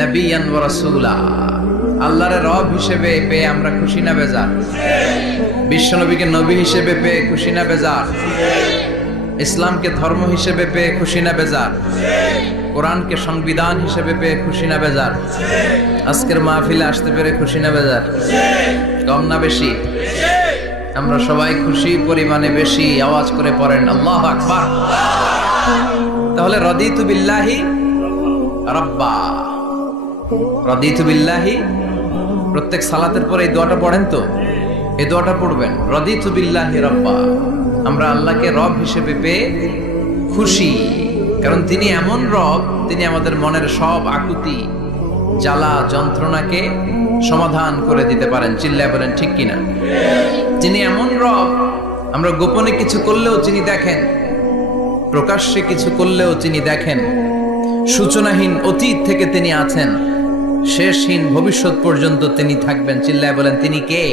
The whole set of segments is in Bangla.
নবিয়ান ওয়া রাসূলা, আল্লাহর রব হিসেবে পেয়ে আমরা খুশি না বেজার? বিশ্বনবীকে নবী হিসেবে পেয়ে খুশি না বেজার? ইসলামকে ধর্ম হিসেবে পেয়ে খুশি না বেজার? কোরআনকে সংবিধান হিসেবে পেয়ে খুশি না বেজার? আজকের মাহফিলে আসতে পেরে খুশি না বেজার? কম না বেশি? আমরা সবাই খুশি পরিমাণে বেশি। আওয়াজ করে পড়েন আল্লাহু আকবার। তাহলে রাদিতু বিল্লাহি রাব্বা, রাদিতু বিল্লাহি, প্রত্যেক সালাতের পরে এই দোয়াটা পড়েন তো, এই দোয়াটা পড়বেন, রাদিতু বিল্লাহি রাব্বা। আমরা আল্লাহকে রব হিসেবে পেয়ে খুশি, কারণ তিনি এমন রব, তিনি আমাদের মনের সব আকুতি জ্বালা যন্ত্রণাকে সমাধান করে দিতে পারেন। চিল্লায় বলেন ঠিক কিনা? তিনি এমন রব, আমরা গোপনে কিছু করলেও তিনি দেখেন, প্রকাশ্যে কিছু করলেও তিনি দেখেন। সূচনাহীন অতীত থেকে তিনি আছেন, শেষহীন ভবিষ্যৎ পর্যন্ত তিনি থাকবেন। চিল্লায় বলেন তিনি কে?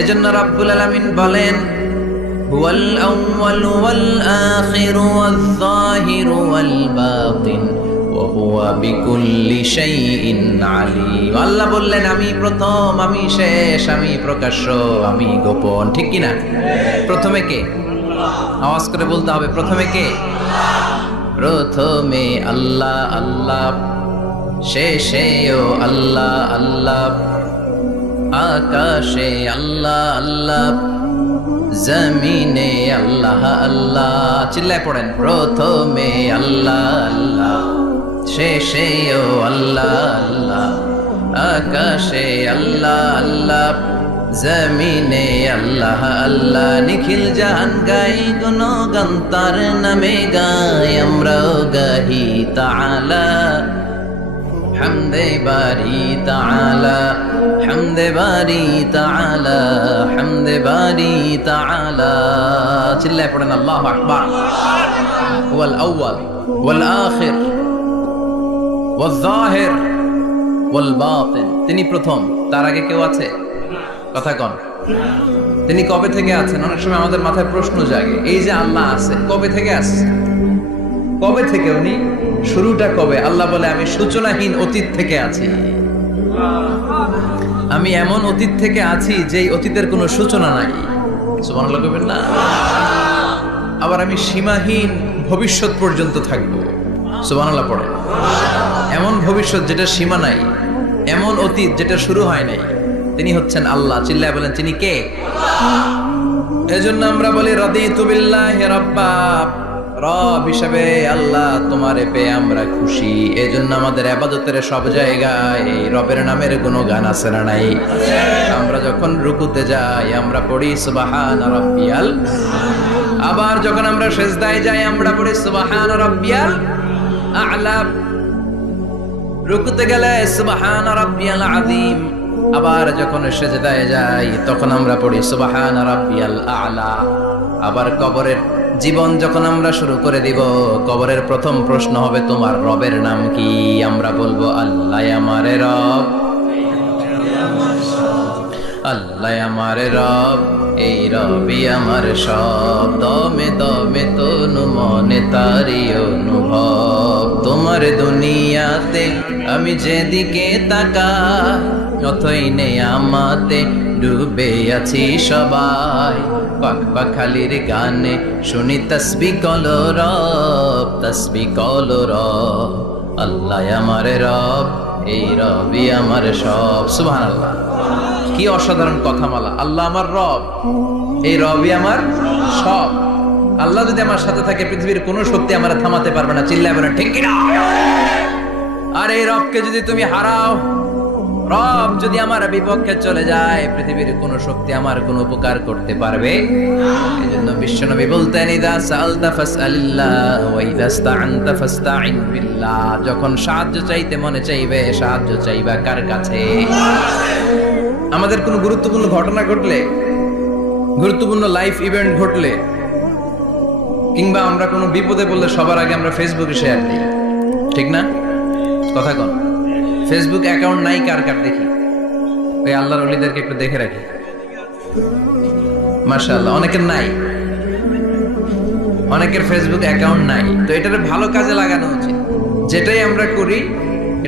এজন্য রাব্বুল আলামিন বলেন, হুয়াল আউয়ালু ওয়াল আখিরু ওয়াল যাহিরু ওয়াল বাতিন ওয়া হুয়া বিকুল্লি শাইইন আলীম। আল্লাহ বললেন আমি প্রথম, আমি শেষ, আমি প্রকাশ্য, আমি গোপন। ঠিক কি না? প্রথমে কে? আওয়াজ করে বলতে হবে, প্রথমে কে? প্রথমে আল্লাহ আল্লাহ, শেষেও আল্লাহ আল্লাহ, আকাশে আল্লাহ আল্লাহ, জমিনে আল্লাহ আল্লাহ। চিল্লায় পড়েন, প্রথমে আল্লাহ আল্লাহ, শেষেও আল্লাহ আল্লাহ, আকাশে আল্লাহ আল্লাহ, জমিনে আল্লাহ আল্লাহ। নিখিল জাহান গাই গুণগান তার নামে গাই, আমরাও গাহি তাআলা হামদে বারি তাআলা, হামদে বারি তাআলা, হামদে বারি তাআলা। চিল্লায় পড়েন আল্লাহু আকবার। ওয়াল আউয়াল ওয়াল আখির ওয়াল যাহির ওয়াল বাতিন, তিনি প্রথম, তার আগে কেউ আছে? কথা কন। তিনি কবে থেকে আছেন? অনেক সময় আমাদের মাথায় প্রশ্ন জাগে, এই যে আল্লাহ আছে, কবে থেকে আছে? কবে থেকে? উনি শুরুটা কবে? আল্লাহ বলে আমি সূচনাহীন অতীত থেকে আছি। আমি এমন অতীত থেকে আছি যেই অতীতের কোনো সূচনা নাই। সুবহানাল্লাহ কইবেন না? আবার আমি সীমাহীন ভবিষ্যৎ পর্যন্ত থাকবো। সুবহানাল্লাহ পড়ে। এমন ভবিষ্যৎ যেটা সীমা নাই, এমন অতীত যেটা শুরু হয় নাই, তিনি হচ্ছেন আল্লাহ। চিল্লায় বলেন তিনি কে? এজন্য আমরা বলি রাদিতু বিল্লাহি রাব্বা, রব হিসেবে আল্লাহ তোমারে পেয়ে আমরা খুশি। এজন্য আমাদের ইবাদতের সব জায়গায় এই রবের নামের গুণগান আছে না নাই? আমরা যখন রুকুতে যাই আমরা পড়ি সুবহান রাব্বিয়াল, আবার যখন আমরা সিজদায় যাই আমরা পড়ি সুবহান রাব্বিয়াল আ'লা, রুকুতে গেলে সুবহান রাব্বিয়াল আযীম, আবার যখন সিজদায় যাই তখন আমরা পড়ি সুবহান রাব্বিয়াল আ'লা। আবার কবরের জীবন যখন আমরা শুরু করে দিব, কবরের প্রথম প্রশ্ন হবে তোমার রবের নাম কি? আমরা বলবো আল্লাহ আমারে রব, আল্লাহ আমারে রব, এই রবি আমার সব। দমে দমে তনু মনে তারি অনুভব, তোমার দুনিয়াতে আমি যেদিকে তাকাই অথই নেই আমাতে ডুবে আছি সবাই। পাক পাখালির গানে শুনি তসবিহ কলো রব, তসবিহ কলো রব, আল্লাহ আমারে রব, এই রবি আমার সব। সুবহানাল্লাহ, কি অসাধারণ কথামালা। আল্লাহ আমার রব, এই রবি আমার সব। আল্লাহ যদি আমার সাথে থাকে পৃথিবীর কোনো শক্তি আমার থামাতে পারবে না। চিল্লায় বলেন ঠিক কিনা? আর এই রবকে যদি তুমি হারাও, রব যদি আমার বিপক্ষে চলে যায়, পৃথিবীর কোন শক্তি আমার কোন উপকার করতে পারবে? এজন্য বিশ্বনবী বলতেন ইযা সাআলতা ফাসআলিল্লাহ ওয়া ইযা ইসতাআনতা ফাসতাইন বিল্লাহ। যখন সাহায্য চাইতে মনে চাইবে, সাহায্য চাইবা কার কাছে? আমাদের কোনো গুরুত্বপূর্ণ ঘটনা ঘটলে, গুরুত্বপূর্ণ লাইফ ইভেন্ট ঘটলে, কিংবা আমরা কোনো বিপদে পড়লে সবার আগে আমরা ফেসবুকে শেয়ার দিই, ঠিক না? কথা কন। ফেসবুক অ্যাকাউন্ট নাই কার কার দেখি? ওই আল্লাহর ওলিদেরকে একটু দেখে রাখি। মাশাআল্লাহ, অনেকের নাই, অনেকের ফেসবুক অ্যাকাউন্ট নাই। তো এটারে ভালো কাজে লাগানো উচিত। যেটাই আমরা করি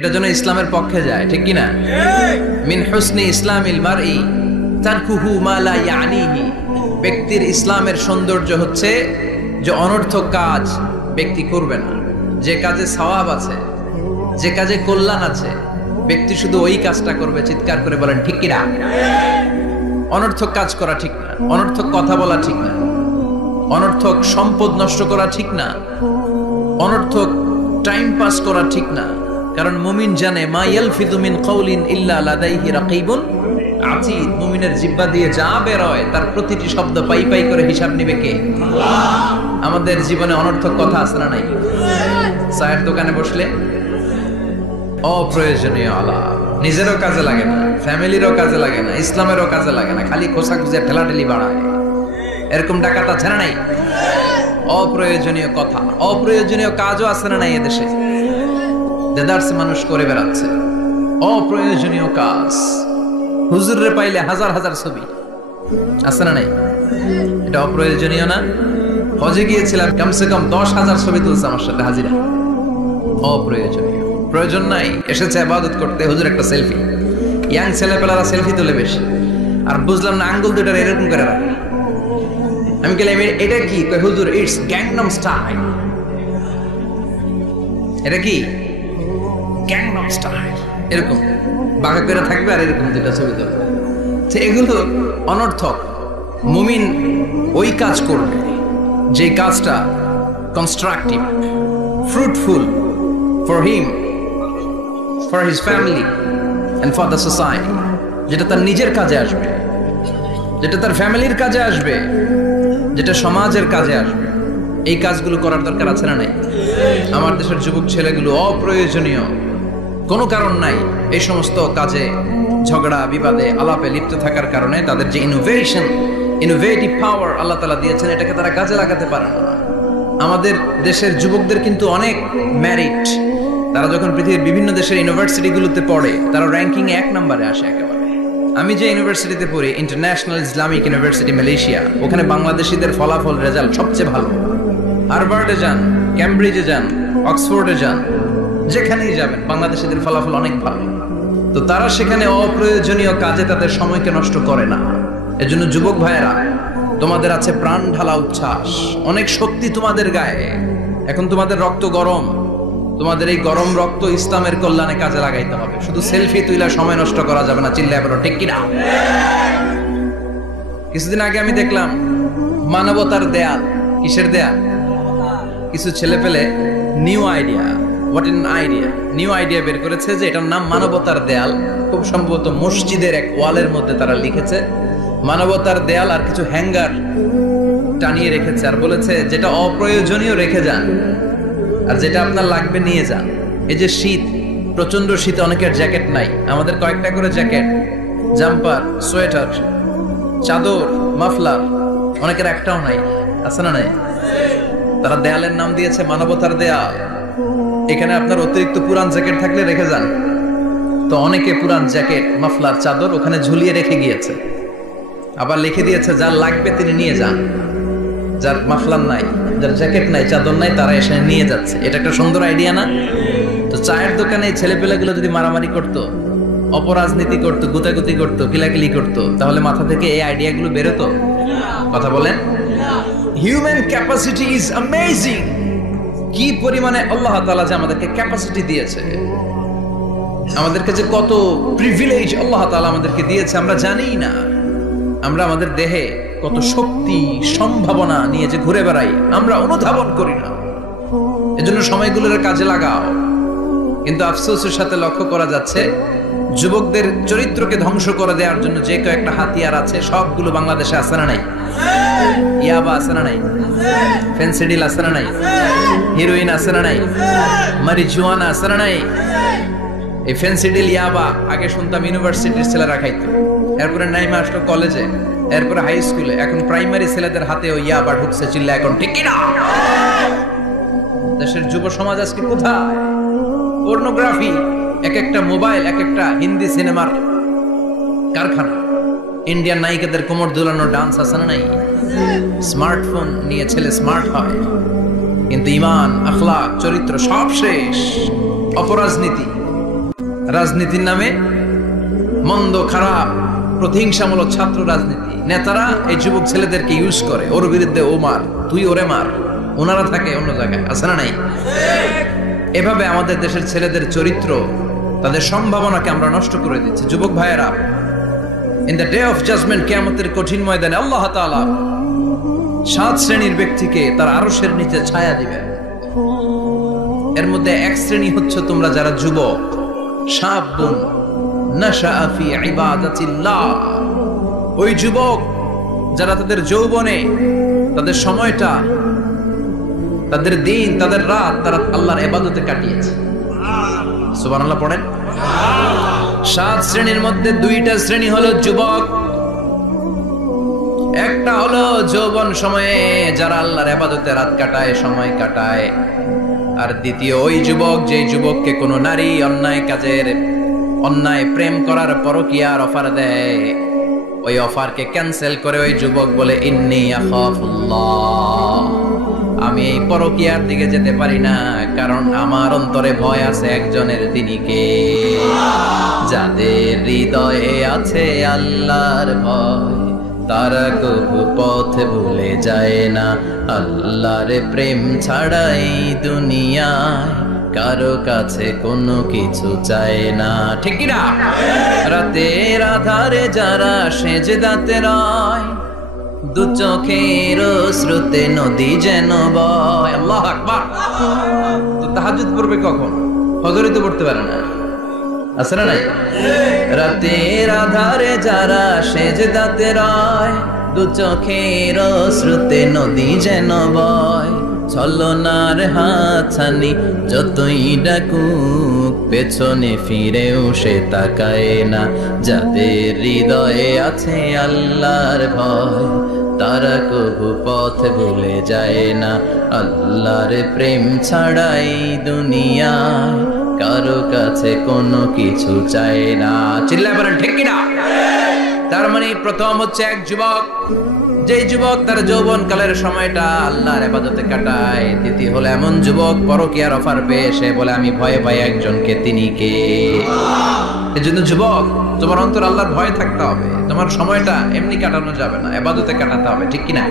এটা যেন ইসলামের পক্ষে যায়, ঠিক কি না? মিন হুসনি ইসলামিল মারই তারকুহু মা লা ইয়ানিহি। ব্যক্তির ইসলামের সৌন্দর্য হচ্ছে যে অনর্থক কাজ ব্যক্তি করবে না। যে কাজে সওয়াব আছে, যে কাজে কল্যাণ আছে, ব্যক্তি শুধু ওই কাজটা করবে। চিৎকার করে বলেন ঠিক কি না? অনর্থক কাজ করা ঠিক না, অনর্থক কথা বলা ঠিক না, অনর্থক সম্পদ নষ্ট করা ঠিক না, অনর্থক টাইম পাস করা ঠিক না। কারণ মুমিন জানে মা ইয়ালফিযু মিন কাউলিন ইল্লা লাদাইহি রাকিবুন আতীদ। মুমিনের জিহ্বা দিয়ে যা বের হয় তার প্রতিটি শব্দ পাই পাই করে হিসাব নেবে কে? আল্লাহ। আমাদের জীবনে অনর্থক কথা আছে না নাই? চায়ের দোকানে বসলে অপ্রয়োজনীয় আলাপ, নিজেরও কাজে লাগে না, ফ্যামিলিরও কাজে লাগে না, ইসলামেরও কাজে লাগে না, খালি খোঁচাখুঁচে ঠেলাঠেলি বাড়ায়। এরকম ডাকাত আছে না নাই? অপ্রয়োজনীয় কথা, অপ্রয়োজনীয় কাজও আছে না নাই এদেশে? দেদারসে মানুষ করে বেড়াচ্ছে অপ্রয়োজনীয় কাজ। হুজুররে পাইলে হাজার হাজার ছবি আছে না নাই? এটা অপ্রয়োজনীয় না? হজে গিয়েছিলাম, কমসে কম 10,000 ছবি তুলছে আমার সাথে হাজিরা। অপ্রয়োজনীয়, প্রয়োজন নাই। এসেছে ইবাদত করতে, হুজুর একটা সেলফি। ইয়াং ছেলেপেলারা সেলফি তুলে বেশি। আর বুঝলাম না আঙ্গুল দুটো এরকম করে রাখে। আমি গেলাম এটা কি? হুজুর ইটস গ্যাংনাম স্টাইল। এটা কি? Gangnam style. এরকম বাঁকা করে থাকবে আর এরকম দুটো ছবি তুলবে। এগুলো অনর্থক। মুমিন ওই কাজ করবে যে কাজটা constructive, fruitful for him, for his family and for the society. যেটা তার নিজের কাজে আসবে, যেটা তার ফ্যামিলির কাজে আসবে, যেটা সমাজের কাজে আসবে। এই কাজগুলো করার দরকার আছে না নাই? আমার দেশের যুবক ছেলেগুলো অপ্রয়োজনীয় কোনো কারণ নাই এই সমস্ত কাজে ঝগড়া বিবাদে আলাপে লিপ্ত থাকার কারণে তাদের যে ইনোভেটিভ পাওয়ার আল্লাহ তাআলা দিয়েছেন এটাকে তারা কাজে লাগাতে পারে না। আমাদের দেশের যুবকদের কিন্তু অনেক মেরিট। তারা যখন পৃথিবীর বিভিন্ন দেশের ইউনিভার্সিটিগুলোতে পড়ে তারা র্যাঙ্কিং 1 নম্বরে আসে একেবারে। আমি যে ইউনিভার্সিটিতে পড়ি, ইন্টারন্যাশনাল ইসলামিক ইউনিভার্সিটি মালয়েশিয়া, ওখানে বাংলাদেশিদের ফলাফল রেজাল্ট সবচেয়ে ভালো। হার্ভার্ডে যান, ক্যামব্রিজে যান, অক্সফোর্ডে যান, যেখানেই যাবেন বাংলাদেশিদের ফলাফল অনেক ভালো। তো তারা সেখানে অপ্রয়োজনীয় কাজে তাদের সময়কে নষ্ট করে না। এজন্য যুবক ভাইয়েরা, তোমাদের আছে প্রাণ ঢালা উচ্ছ্বাস, অনেক শক্তি তোমাদের গায়ে। এখন তোমাদের রক্ত গরম, তোমাদের এই গরম রক্ত ইসলামের কল্যাণে কাজে লাগাইতে হবে। শুধু সেলফি তুইলা সময় নষ্ট করা যাবে না। চিল্লায় বলো ঠিক কিনা? কিছুদিন আগে আমি দেখলাম মানবতার দেয়াল। কিসের দেয়াল? কিছু ছেলে পেলে new idea, what an idea, new idea বের করেছে যে এটার নাম মানবতার দেয়াল। খুব সম্ভবত মসজিদের এক ওয়ালের মধ্যে তারা লিখেছে মানবতার দেয়াল, আর কিছু হ্যাঙ্গার টানিয়ে রেখেছে, আর বলেছে যেটা অপ্রয়োজনীয় রেখে যান, আর যেটা আপনার লাগবে নিয়ে যান। এই যে শীত, প্রচন্ড শীতে অনেকের জ্যাকেট নাই, আমাদের কয়েকটা করে জ্যাকেট, জাম্পার, সোয়েটার, চাদর, মাফলার, অনেকের একটাও নাই, আছে না নাই? তারা দেয়ালের নাম দিয়েছে মানবতার দেয়াল। এখানে আপনার অতিরিক্ত পুরান জ্যাকেট থাকলে রেখে যান। তো অনেকে পুরান জ্যাকেট, মাফলার, চাদর ওখানে ঝুলিয়ে রেখে গিয়েছে। আবার লিখে দিয়েছে যার লাগবে তিনি নিয়ে যান। যার মাফলার নাই, যার জ্যাকেট নাই, চাদর নাই, তারা এসে নিয়ে যাচ্ছে। এটা একটা সুন্দর আইডিয়া না? তো চায়ের দোকানে ছেলেপেলেগুলো যদি মারামারি করতো, অপরাজনীতি করতো, গুতাগুতি করতো, কিলাকিলি করতো, তাহলে মাথা থেকে এই আইডিয়াগুলো বেরোতো? কথা বলেন। Human capacity is amazing. কি পরিমাণে আল্লাহ তাআলা যে আমাদেরকে ক্যাপাসিটি দিয়েছে, আমাদেরকে যে কত প্রিভিলেজ আল্লাহ তাআলা আমাদেরকে দিয়েছে আমরা জানি না। আমরা আমাদের দেহে কত শক্তি, সম্ভাবনা নিয়ে যে ঘুরে বেড়াই আমরা অনুধাবন করি না। এজন্য সময়গুলোর কাজে লাগাও। কিন্তু আফসোসের সাথে লক্ষ্য করা যাচ্ছে যুবকদের চরিত্রকে ধ্বংস করে দেওয়ার জন্য যে কয়েকটা হাতিয়ার আছে সবগুলো বাংলাদেশে আছে না নাই? ইয়াবা আছে না নাই? ফেন্সিডিল আছে না নাই? হিরোইন আছে না নাই? মারিজুয়ানা আছে না নাই? এই ফেন্সিডিল, ইয়াবা আগে শুনতাম ইউনিভার্সিটির ছেলেরা খাইতো, এরপরে নাইমা আসলো কলেজে, এরপরে হাই স্কুলে, এখন প্রাইমারি ছেলেদের হাতেও ইয়াবা ঢুকছে। চিল্লা এখন ঠিক কিনা? দেশের যুব সমাজ আজকে কোথায়? পর্নোগ্রাফি, এক একটা মোবাইল এক একটা হিন্দি সিনেমার কারখানা। ইন্ডিয়ান নায়িকাদের কোমর দুলানো ডান্স আছে না নাই? স্মার্টফোন নিয়ে ছেলে স্মার্ট হয়, কিন্তু ইমান, আখলাক, চরিত্র সব শেষ। অপরাজনীতি, রাজনীতির নামে মন্দ খারাপ প্রতিহিংসামূলক ছাত্র রাজনীতি, নেতারা এই যুবক ছেলেদেরকে ইউজ করে, ওর বিরুদ্ধে ও মার, তুই ওরে মার, ওনারা থাকে অন্য জায়গায়, আছে না নাই? এভাবে আমাদের দেশের ছেলেদের চরিত্র, তাদের সম্ভাবনাকে আমরা নষ্ট করে দিচ্ছি। যুবক ভাইয়েরা, in the day of judgement, কিয়ামতের কঠিন ময়দানে আল্লাহ তাআলা 7 শ্রেণীর ব্যক্তিকে তার আরশের নিচে ছায়া দিবেন। এর মধ্যে এক শ্রেণী হচ্ছে তোমরা যারা যুবক, শাবুন নাশাআ ফি ইবাদাতিল্লাহ, ওই যুবক যারা তাদের যৌবনে তাদের সময়টা, তাদের দিন, তাদের রাত তারা আল্লাহর ইবাদতে কাটিয়েছে। সুবহানাল্লাহ পড়েন। 7 শ্রেণীর মধ্যে 2টা শ্রেণী হলো যুবক। একটা হলো যৌবন সময়ে যারা আল্লাহর ইবাদতে রাত কাটায়, সময় কাটায়। আর দ্বিতীয় ওই যুবক, যে যুবককে কোনো নারী অন্যায় কাজের, অন্যায় প্রেম করার পরকীয়ার অফার দেয়, ওই অফারকে ক্যান্সেল করে ওই যুবক বলে ইন্নী আখাফুল্লাহ, আমি এই পরকীয়ার দিকে যেতে পারি না, কারণ আমার অন্তরে ভয় আছে একজনের, তিনি কে? যাদের হৃদয়ে আছে আল্লাহর ভয়, তারা কবু পথ ভুলে যায় না। আল্লাহর প্রেম ছাড়াই দুনিয়ায় কারো কাছে কোনো কিছু চায় না, ঠিক কি না? রাতের আধারে যারা সেজদাতে রয়, দু চোখের স্রোতে নদী যেন বয়। আল্লাহু আকবার। তো তাহাজ্জুদ পড়বে কখন? ফজরে তো পড়তে পারে না, আছে না নাই? রাতের আধারে যারা সেজদাতে রয়, দু চোখের স্রোতে নদী যেন বয়। ছলনার হাতছানি যতই ডাকুক, পেছনে ফিরেও সে তাকায় না। যাদের হৃদয়ে আছে আল্লাহর ভয়, তারা কবু পথ ভুলে যায় না। আল্লাহর প্রেম ছাড়াই দুনিয়ায় কারো কাছে কোনো কিছু চায় না। চিল্লায় বলেন ঠিক কিনা? তার মানে প্রথম হচ্ছে এক যুবক, যে যুবক তার যৌবন কালের সময়টা আল্লাহর ইবাদতে কাটায়। দ্বিতীয় হলো এমন যুবক পরকীয়ার অফার পেয়ে সে বলে আমি ভয়ে পাই একজনকে, তিনি কে? এজন্য যুবক, তোমার অন্তর আল্লাহর ভয় থাকতে হবে। তোমার সময়টা এমনি কাটানো যাবে না, ইবাদতে কাটাতে হবে, ঠিক কি না?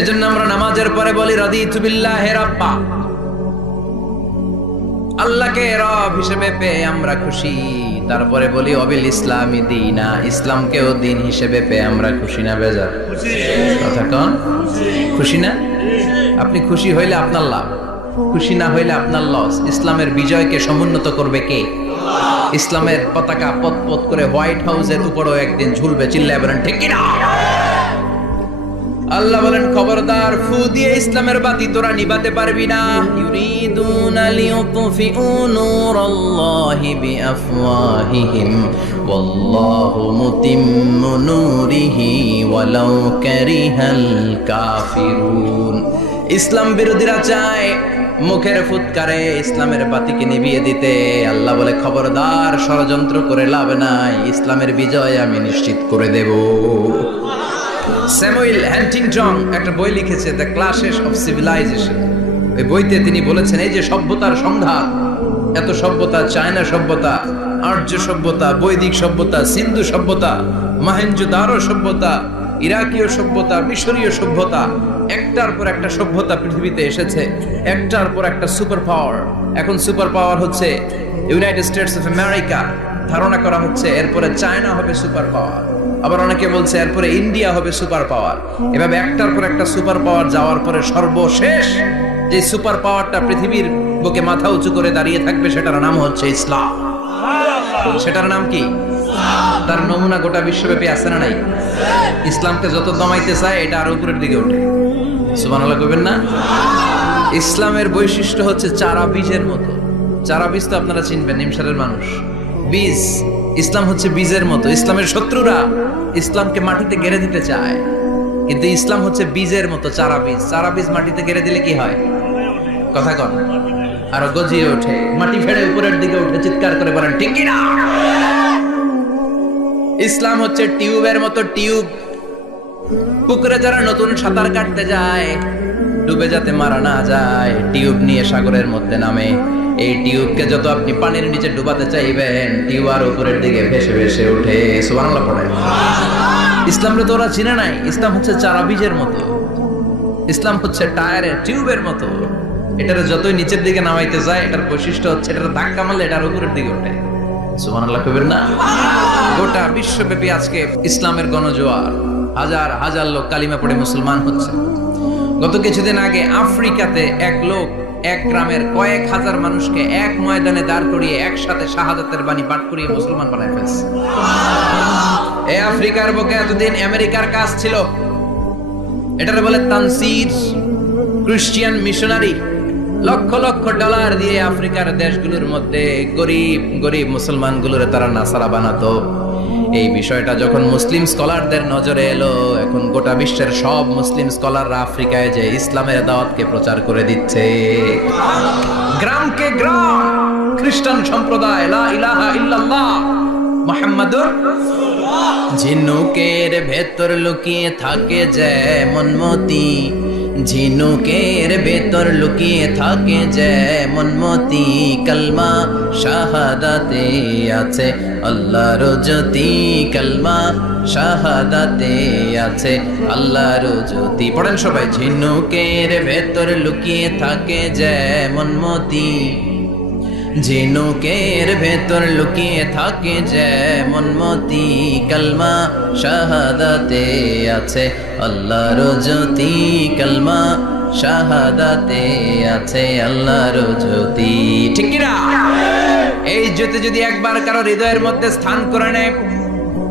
এজন্য আমরা নামাজের পরে বলি রাদিতু বিল্লাহি রাব্বা, আল্লাহকে রব হিসেবে পেয়ে আমরা খুশি। তারপরে বলি অবিল ইসলামি দিনা, ইসলামকেও দিন হিসেবে পেয়ে আমরা খুশি না বেজার? কথা কন, খুশি না? আপনি খুশি হইলে আপনার লাভ, খুশি না হইলে আপনার লস। ইসলামের বিজয়কে সমুন্নত করবে কে? ইসলামের পতাকা পথ পথ করে হোয়াইট হাউসের উপরেও একদিন ঝুলবে। চিল্লায় বলেন ঠিক কিনা? আল্লাহ বলেন খবরদার, ফু দিয়ে ইসলামের বাতি তোরা নিভাতে পারবি না। ইউরিদুনা লিয়ুতফিউ নূরাল্লাহি বিআফওয়াহিহিম ওয়াল্লাহু মুতিম্মু নূরিহি ওয়ালাউ কারিহাল কাফিরুন। ইসলাম বিরোধীরা চায় মুখের ফুৎকারে ইসলামের বাতিকে নিভিয়ে দিতে। আল্লাহ বলে খবরদার, ষড়যন্ত্র করে লাভ নাই, ইসলামের বিজয় আমি নিশ্চিত করে দেব। স্যামুয়েল হ্যান্টিংটন একটা বই লিখেছে, দ্য ক্লাশেস অফ সিভিলাইজেশন। ওই বইতে তিনি বলেছেন এই যে সভ্যতার সংঘাত, এত সভ্যতা, চায়না সভ্যতা, আর্য সভ্যতা, বৈদিক সভ্যতা, সিন্ধু সভ্যতা, মহেঞ্জোদারো সভ্যতা, ইরাকীয় সভ্যতা, মিশরীয় সভ্যতা, একটার পর একটা সভ্যতা পৃথিবীতে এসেছে, একটার পর একটা সুপার পাওয়ার। এখন সুপার পাওয়ার হচ্ছে ইউনাইটেড স্টেটস অফ আমেরিকা, ধারণা করা হচ্ছে এরপরে চায়না হবে সুপার পাওয়ার, আবার অনেকে বলছে এরপরে ইন্ডিয়া হবে সুপার পাওয়ার। এভাবে একটার পর একটা সুপার পাওয়ার যাওয়ার পরে সর্বশেষ যে সুপার পাওয়ারটা পৃথিবীর বুকে মাথা উঁচু করে দাঁড়িয়ে থাকবে সেটার নাম হচ্ছে ইসলাম। সেটার নাম কি? তার নমুনা গোটা বিশ্বব্যাপী আছে না নাই? ইসলামকে যত দমাইতে চায় এটা আরো উপরের দিকে ওঠে। সুবহানাল্লাহ কইবেন না? ইসলামের বৈশিষ্ট্য হচ্ছে চারা বীজের মতো। চারা বীজ তো আপনারা চিনবেন, নিমসারের মানুষ। বীজ, ইসলাম হচ্ছে বীজের মতো। ইসলামের শত্রুরা ইসলামকে মাটিতে গেড়ে দিতে চায়, কিন্তু ইসলাম হচ্ছে বীজের মতো, চারা বীজ। চারা বীজ মাটিতে গেড়ে দিলে কি হয়? কথা কন, আরো গজিয়ে ওঠে, মাটি ফেড়ে উপরের দিকে উঠে চিৎকার করে বলেন ঠিক কি না? ইসলাম হচ্ছে টিউবের মতো। টিউব, পুকুরে যারা নতুন সাঁতার কাটতে যায় ডুবে যাতে মারা না যায় টিউব নিয়ে সাগরের মধ্যে নামে। এই টিউবকে যত আপনি পানির নিচে ডুবাতে চাইবেন টিউব আর উপরের দিকে ভেসে ভেসে ওঠে। সুবহানাল্লাহ পড়েন। ইসলামকে তো ওরা চিনে নাই। ইসলাম হচ্ছে চারা বীজের মতো, ইসলাম হচ্ছে টায়ারের টিউবের মতো। এটার যতই নিচের দিকে নামাইতে যায় এটার বৈশিষ্ট্য হচ্ছে এটার ধাক্কা মারলে এটার উপরের দিকে ওঠে। সুবহানাল্লাহ কইবেন না? গোটা বিশ্বব্যাপী আজকে ইসলামের গণজোয়ার, হাজার হাজার লোক কালিমা পড়ে মুসলমান হচ্ছে। গত কিছুদিন আগে আফ্রিকাতে এক লোক এক গ্রামের কয়েক হাজার মানুষকে এক ময়দানে দাঁড় করিয়ে একসাথে শাহাদাতের বাণী পাঠ করিয়ে মুসলমান বানায় ফেলছে। এই আফ্রিকার বুকে এতদিন আমেরিকার কাজ ছিল, এটারে বলে তানসীর, Christian missionary. Lakh lakh dollar দিয়ে আফ্রিকার দেশগুলোর মধ্যে গরিব গরিব মুসলমানগুলোর তারা নাসারা বানাতো। এই বিষয়টা যখন মুসলিম স্কলারদের নজরে এলো, এখন গোটা বিশ্বের সব মুসলিম স্কলাররা আফ্রিকায় যে ইসলামের দাওয়াতকে প্রচার করে দিচ্ছে। গ্রামকে গ্রাম খ্রিস্টান সম্প্রদায় লা ইলাহা ইল্লাল্লাহ মুহাম্মাদুর রাসূলুল্লাহ। ঝিনুকের ভেতর লুকিয়ে থাকে যেমন মতি, ঝিনুকের ভেতর লুকিয়ে থাকে যেমন মতি, কালমা শাহাদাতে আছে আল্লাহর জ্যোতি, কালমা শাহাদাতে আছে আল্লাহর জ্যোতি। পড়েন সবাই। ঝিনুকের ভেতর লুকিয়ে থাকে যেমন মতি, ঝিনুকের ভেতর লুকিয়ে থাকে যেমন মতি, কালমা শাহাদাতে আছে আল্লাহর জ্যোতি, কালমা শাহাদাতে আছে আল্লাহর জ্যোতি। ঠিক কি না? এই জ্যোতি যদি একবার কারো হৃদয়ের মধ্যে স্থান করে নেয়,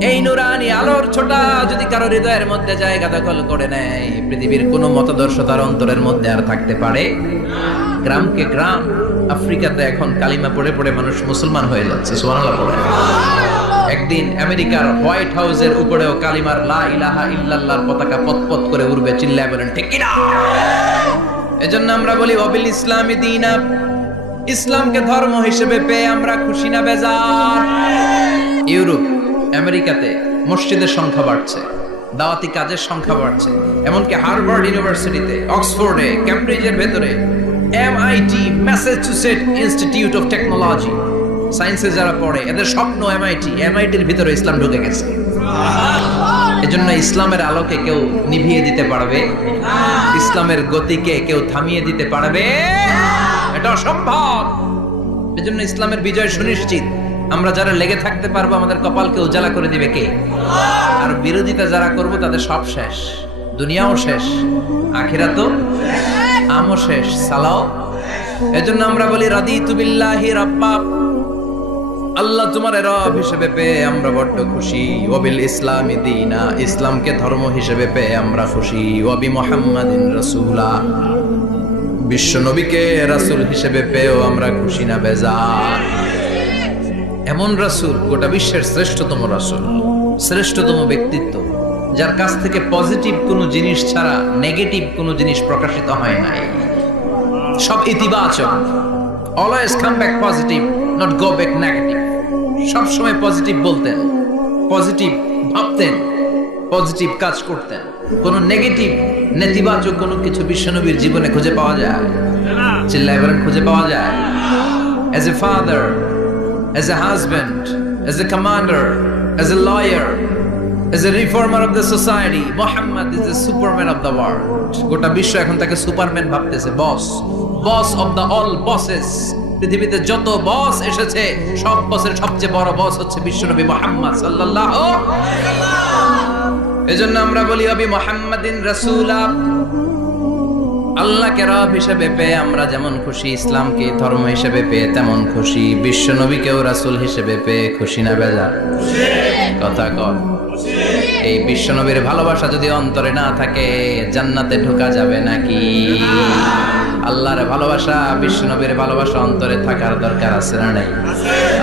এই নুরানি আলোর ছোটা যদি কারো হৃদয়ের মধ্যে জায়গা দখল করে নেয়, পৃথিবীর কোনো মতাদর্শ তার অন্তরের মধ্যে আর থাকতে পারে না। গ্রামকে গ্রাম আফ্রিকাতে এখন কালিমা পড়ে পড়ে মানুষ মুসলমান হয়ে যাচ্ছে। সুবহানাল্লাহ পড়ে। একদিন আমেরিকার হোয়াইট হাউসের উপরেও কালিমার লা ইলাহা ইল্লাল্লাহর পতাকা পতপত করে উড়বে। চিল্লায় বলেন ঠিক কি না? এজন্য আমরা বলি ওয়াবিল ইসলামি দীনা, ইসলামকে ধর্ম হিসেবে পেয়ে আমরা খুশি না বেজার? ইউরোপ আমেরিকাতে মসজিদের সংখ্যা বাড়ছে, দাওয়াতি কাজের সংখ্যা বাড়ছে। এমনকি হার্ভার্ড ইউনিভার্সিটিতে, অক্সফোর্ডে, ক্যামব্রিজের ভেতরে, MIT, Massachusetts institute of technology, সায়েন্সে যারা পড়ে এদের স্বপ্ন এমআইটির ভিতরে ইসলাম ঢুকে গেছে। এজন্য ইসলামের আলোকে কেউ নিভিয়ে দিতে পারবে? ইসলামের গতিকে কেউ থামিয়ে দিতে পারবে? এটা অসম্ভব। এজন্য ইসলামের বিজয় সুনিশ্চিত। আমরা যারা লেগে থাকতে পারবো আমাদের কপালকে উজালা করে দিবে কে? আর বিরোধিতা যারা করব তাদের সব শেষ, দুনিয়াও শেষ, আখিরাতও আমও শেষ, সালাও। এজন্য আমরা বলি রাদিতু বিল্লাহি রাব্বা, আল্লাহ তোমার রব হিসেবে পেয়ে আমরা বড্ড খুশি। ওয়াবিল ইসলামি দীনা, ইসলামকে ধর্ম হিসেবে পেয়ে আমরা খুশি। ওয়াবি মুহাম্মাদিন রাসূলা, বিশ্ব নবীকে রাসূল হিসেবে পেয়েও আমরা খুশি না বেজার? এমন রাসূল, গোটা বিশ্বের শ্রেষ্ঠতম রাসূল, শ্রেষ্ঠতম ব্যক্তিত্ব, যার কাছ থেকে পজিটিভ কোনো জিনিস ছাড়া নেগেটিভ কোনো জিনিস প্রকাশিত হয় নাই। সব ইতিবাচক, always come back positive, not go back negative. সব সময় পজিটিভ বলতেন, পজিটিভ ভাবতেন, পজিটিভ কাজ করতেন। কোনো নেগেটিভ, নেতিবাচক কোনো কিছু বিশ্বনবীর জীবনে খুঁজে পাওয়া যায়? চিল্লায় বলেন খুঁজে পাওয়া যায়? As a father, as a husband, as a commander, as a lawyer, as a reformer of the society, Muhammad is the superman of the world. গোটা বিশ্ব এখন তাকে সুপারম্যান ভাবতেছে, বস of the all bosses। পৃথিবীতে যত বস এসেছে সব বসের সবচেয়ে বড় বস হচ্ছে বিশ্বনবী মুহাম্মদ সাল্লাল্লাহু আলাইহি ওয়াসাল্লাম। এজন্য আমরা বলি ওয়াবি মুহাম্মাদিন রাসূলা, আল্লাহকে রব হিসেবে পেয়ে আমরা যেমন খুশি, ইসলামকে ধর্ম হিসেবে পেয়ে তেমন খুশি। বিশ্ব নবীকেও রাসূল হিসেবে পেয়ে খুশি না বেজার? কথা কর। এই বিশ্ব নবীর ভালোবাসা যদি অন্তরে না থাকে জান্নাতে ঢোকা যাবে নাকি? আল্লাহর ভালোবাসা, বিশ্ব নবীর ভালোবাসা অন্তরে থাকার দরকার আছে না নাই?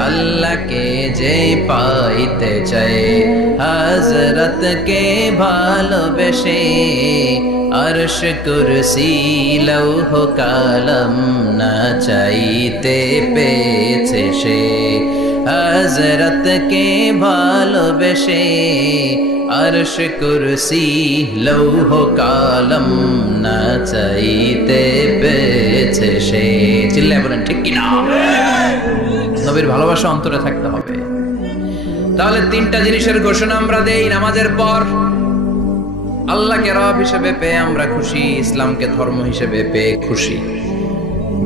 আল্লাহকে যে পাইতে চায় হযরতকে ভালোবেসে, আরশ কুরসি লৌহ কালাম না চাইতে পেয়েছে সে। হযরত কে ভালোবেসে আরশ কুরসি লৌহ কালম না চাইতে পেয়েছে সে। চিল্লায় বলেন ঠিক কিনা? নবীর ভালোবাসা অন্তরে থাকতে হবে। তাহলে তিনটা জিনিসের ঘোষণা আমরা দেই নামাজের পর। আল্লাহকে রব হিসেবে পেয়ে আমরা খুশি, ইসলামকে ধর্ম হিসেবে পেয়ে খুশি,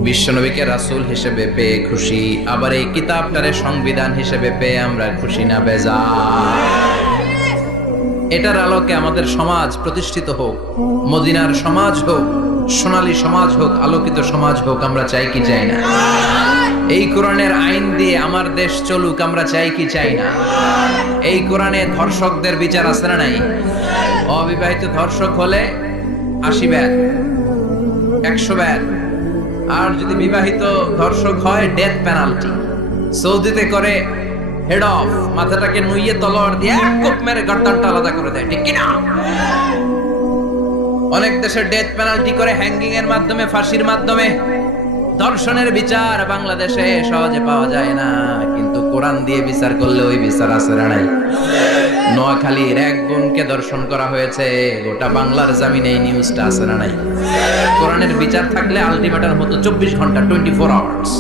বিশ্বনবীকে রাসূল হিসেবে পেয়ে খুশি, আবার এই কিতাবটারে সংবিধান হিসেবে পেয়ে আমরা খুশি না বেজার? এটার আলোকে আমাদের সমাজ প্রতিষ্ঠিত হোক, মদিনার সমাজ হোক, সোনালী সমাজ হোক, আলোকিত সমাজ হোক, আমরা চাই কি চাই না? এই কোরআনের আইন দিয়ে আমার দেশ চলুক, আমরা চাই কি চাই না? এই কোরআনে ধর্ষকদের বিচার আছে না নাই? অবিবাহিত ধর্ষক হলে 80 ব্যাট, 100 ব্যাট, আর যদি বিবাহিত ধর্ষক হয় ডেথ পেনাল্টি। সৌদিতে করে হেড অফ, মাথাটাকে নুইয়ে তলোয়ার দিয়ে এক কোপ মেরে গর্দানটা আলাদা করে দেয়, ঠিক কিনা? অনেক দেশে ডেথ পেনাল্টি করে হ্যাঙ্গিং এর মাধ্যমে, ফাঁসির মাধ্যমে। ধর্ষণের বিচার বাংলাদেশে সহজে পাওয়া যায় না, কিন্তু কোরআন দিয়ে বিচার করলে ওই বিচার আছে না নাই? নোয়াখালীর এক বোনকে দর্শন করা হয়েছে, গোটা বাংলার জামিনে এই নিউজটা আছে না নাই? কোরআনের বিচার থাকলে আলটিমেটাম হতো 24 ঘন্টা, 24 আওয়ার্স।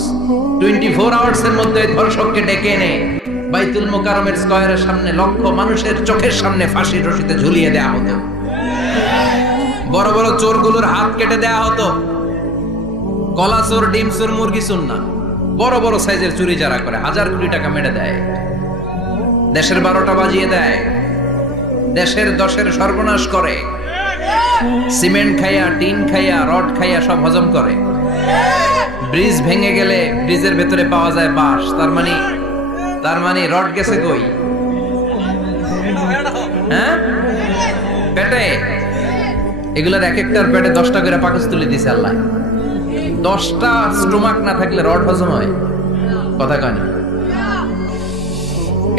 24 আওয়ার্স এর মধ্যে ধর্ষককে ডেকে এনে বাইতুল মোকাররমের স্কয়ারের সামনে লক্ষ মানুষের চোখের সামনে ফাঁসির রশিতে ঝুলিয়ে দেয়া হতো। বড় বড় চোরগুলোর হাত কেটে দেয়া হতো। কলা চোর, ডিম চোর, মুরগি চোর না, বড় বড় সাইজের চুরি যারা করে 1000 কোটি টাকা মেরে দেয়, দেশের 12টা বাজিয়ে দেয়, দেশের 10-এর সর্বনাশ করে, সিমেন্ট খাইয়া, টিন খাইয়া, রড খাইয়া সব হজম করে। ব্রিজ ভেঙে গেলে ব্রিজের ভেতরে পাওয়া যায় বাঁশ, তার মানে রড গেছে কই? হ্যাঁ, পেটে। এগুলোর এক একটার পেটে 10টা করে পাকস্থলী দিছে আল্লাহ। 10টা স্টোমাক না থাকলে রড হজম হয়? কথা কয় না?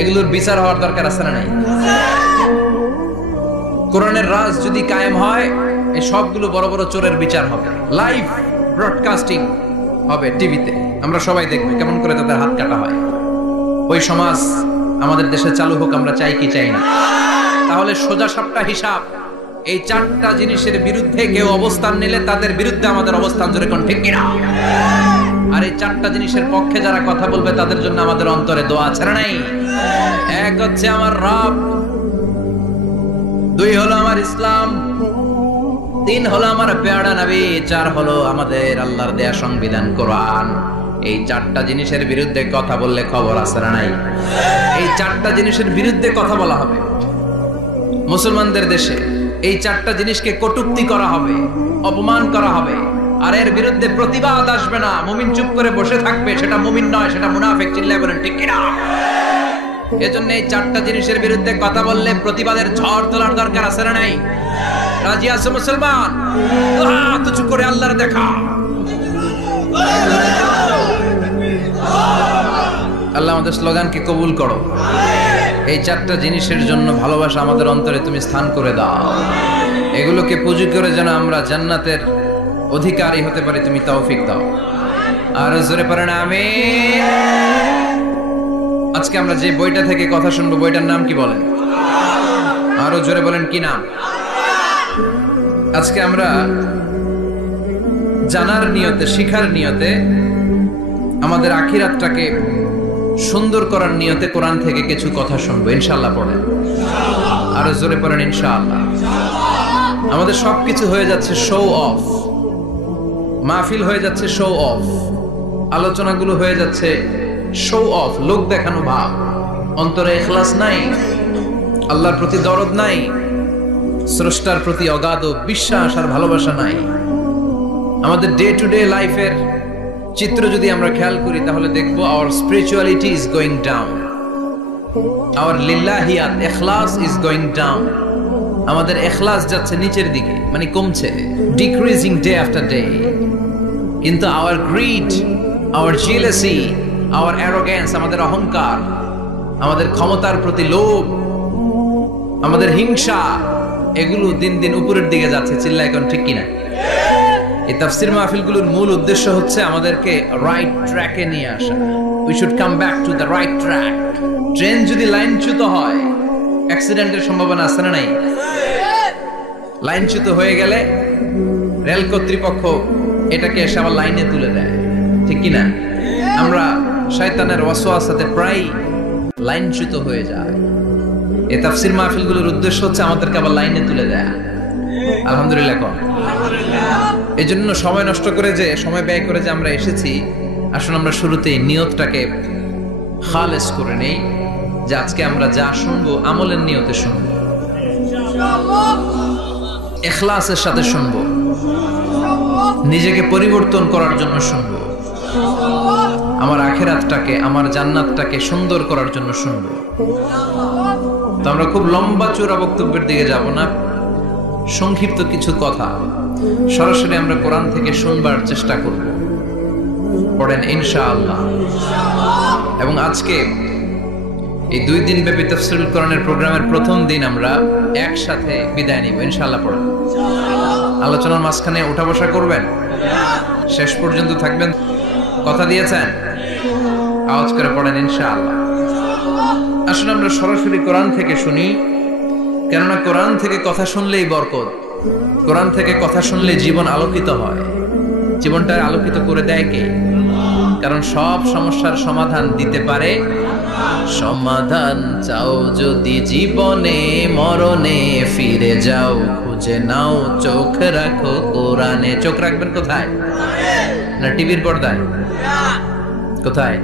এগুলোর বিচার হওয়ার দরকার আছে না নাই? কোরআনের রাজ যদি কায়েম হয়, এই সবগুলো বড় বড় চোরের বিচার হবে, লাইভ ব্রডকাস্টিং হবে টিভিতে, আমরা সবাই দেখব কেমন করে তাদের হাত কাটা হয়। ওই সমাজ আমাদের দেশে চালু হোক, আমরা চাই কি চাই না? তাহলে সোজা সাপটা হিসাব, এই 4টা জিনিসের বিরুদ্ধে কেউ অবস্থান নিলে তাদের বিরুদ্ধে আমাদের অবস্থান, জোরে কোন ঠিক কিনা? আর এই 4টা জিনিসের পক্ষে যারা কথা বলবে তাদের জন্য আমাদের অন্তরে দোয়া আছে না নাই? এক হচ্ছে আমার রব, 2 হলো আমার ইসলাম, 3 হলো আমার পেয়ারা নবী, 4 হলো আমাদের আল্লাহর দেয়া সংবিধান কোরআন। এই 4টা জিনিসের বিরুদ্ধে কথা বললে খবর আছে না নাই? এই 4টা জিনিসের বিরুদ্ধে কথা বলা হবে মুসলমানদের দেশে। এই 4টা জিনিসকে কটূক্তি করা হবে, অপমান করা হবে, আর এর বিরুদ্ধে প্রতিবাদ আসবে না। মুমিন চুপ করে বসে থাকবে, সেটা মুমিন নয়, সেটা মুনাফিক। চিল্লায় বলেন ঠিক কিনা? এজন্য এই 4টা জিনিসের বিরুদ্ধে কথা বললে প্রতিবাদের ঝড় তোলার দরকার আছে না নাই? রাজি আছো মুসলমান? হাত উঁচু করে আল্লাহর দেখা। আল্লাহ আমাদের স্লোগানকে কবুল করো। এই 4টা জিনিসের জন্য ভালোবাসা আমাদের অন্তরে তুমি স্থান করে দাও। এগুলোকে পুঁজি করে যেন আমরা জান্নাতের অধিকারী হতে পারি, তুমি তৌফিক দাও। আর জোরে পড়েন আমিন। আজকে আমরা যে বইটা থেকে কথা শুনবো, বইটার নাম কি বলেন? আরো জোরে বলেন, কি নাম? আজকে আমরা জানার নিয়তে, শিখার নিয়তে, আমাদের আখিরাতটাকে সুন্দর করার নিয়তে কোরআন থেকে কিছু কথা শুনবো, ইনশাআল্লাহ। পড়েন, আরো জোরে পড়েন ইনশাআল্লাহ। আমাদের সবকিছু হয়ে যাচ্ছে শো অফ, মাহফিল হয়ে যাচ্ছে শো অফ, আলোচনাগুলো হয়ে যাচ্ছে শো অফ, লোক দেখানো ভাব। অন্তরে ইখলাস নাই, আল্লাহর প্রতি দরদ নাই, স্রষ্টার প্রতি অগাধ বিশ্বাস আর ভালোবাসা নাই। আমাদের ডে টু ডে লাইফের চিত্র যদি আমরা খেয়াল করি তাহলে দেখবো our spirituality is going down, our লিল্লাহিয়াত, ইখলাস ইজ গোয়িং ডাউন। আমাদের ইখলাস যাচ্ছে নিচের দিকে, মানে কমছে, ডিক্রিজিং ডে আফটার ডে। কিন্তু our greed, our jealousy, our arrogance, আমাদের অহংকার, আমাদের ক্ষমতার প্রতি লোভ, আমাদের হিংসা, এগুলো দিন দিন উপরের দিকে যাচ্ছে। চিল্লায় এখন ঠিক কিনা? এই তাফসীর মাহফিলগুলোর মূল উদ্দেশ্য হচ্ছে আমাদেরকে রাইট ট্র্যাকে নিয়ে আসা, we should come back to the right track. Train যদি লাইনচ্যুত হয় অ্যাক্সিডেন্টের সম্ভাবনা আছে না নাই? লাইনচ্যুত হয়ে গেলে রেল কর্তৃপক্ষ এটাকে এসে আবার লাইনে তুলে দেয়, ঠিক কি না? আমরা শয়তানের ওয়াসওয়াসাতে প্রায় লাইনচ্যুত হয়ে যায়। এই তাফসীর মাহফিলগুলোর উদ্দেশ্য হচ্ছে আমাদেরকে আবার লাইনে তুলে দেয়া। আলহামদুলিল্লাহ কোন এই জন্য সময় নষ্ট করে যে সময় ব্যয় করে যে আমরা এসেছি, আসুন আমরা শুরুতেই নিয়তটাকে খালেস করে নেই যে আজকে আমরা যা শুনবো আমলের নিয়তে শুনবো, ইখলাসের সাথে শুনবো, নিজেকে পরিবর্তন করার জন্য শুনবো, আমার আখিরাতটাকে আমার জান্নাতটাকে সুন্দর করার জন্য শুনবো। তো আমরা খুব লম্বা চূড়া বক্তব্যের দিকে যাব না, সংক্ষিপ্ত কিছু কথা সরাসরি আমরা কোরআন থেকে শুনবার চেষ্টা করব। পড়েন ইনশাআল্লাহ। এবং আজকে এই 2 দিন ব্যাপী তাফসীরুল কোরআনের প্রোগ্রামের প্রথম দিন আমরা একসাথে বিদায় নিব ইনশাআল্লাহ। পড়েন। আলোচনার মাঝখানে উঠা বসা করবেন, শেষ পর্যন্ত থাকবেন, কথা দিয়েছেন? আওয়াজ করে পড়েন ইনশাআল্লাহ। আসলে আমরা সরাসরি কোরআন থেকে শুনি, কেননা কোরআন থেকে কথা শুনলেই বরকত, কোরআন থেকে কথা শুনলে জীবন আলোকিত হয়। জীবনটা আলোকিত করে দেয় কে? কারণ সব সমস্যার সমাধান দিতে পারে। সমাধান চাও যদি জীবনে মরণে ফিরে যাও, খুঁজে নাও চোখ রাখো কোরআনে। চোখ রাখবেন কোথায়? না টিভির পর্দায়? কোথায়?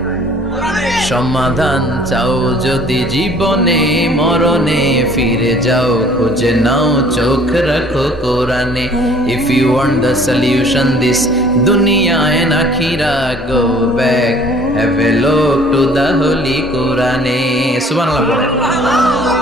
সমাধান চাও যদি জীবনে মরণে ফিরে যাও, খুঁজে নাও চোখ রাখো কোরআনে। If you want the solution this dunya and akhira, go back, have a look to the holy Quran. Subhanallah.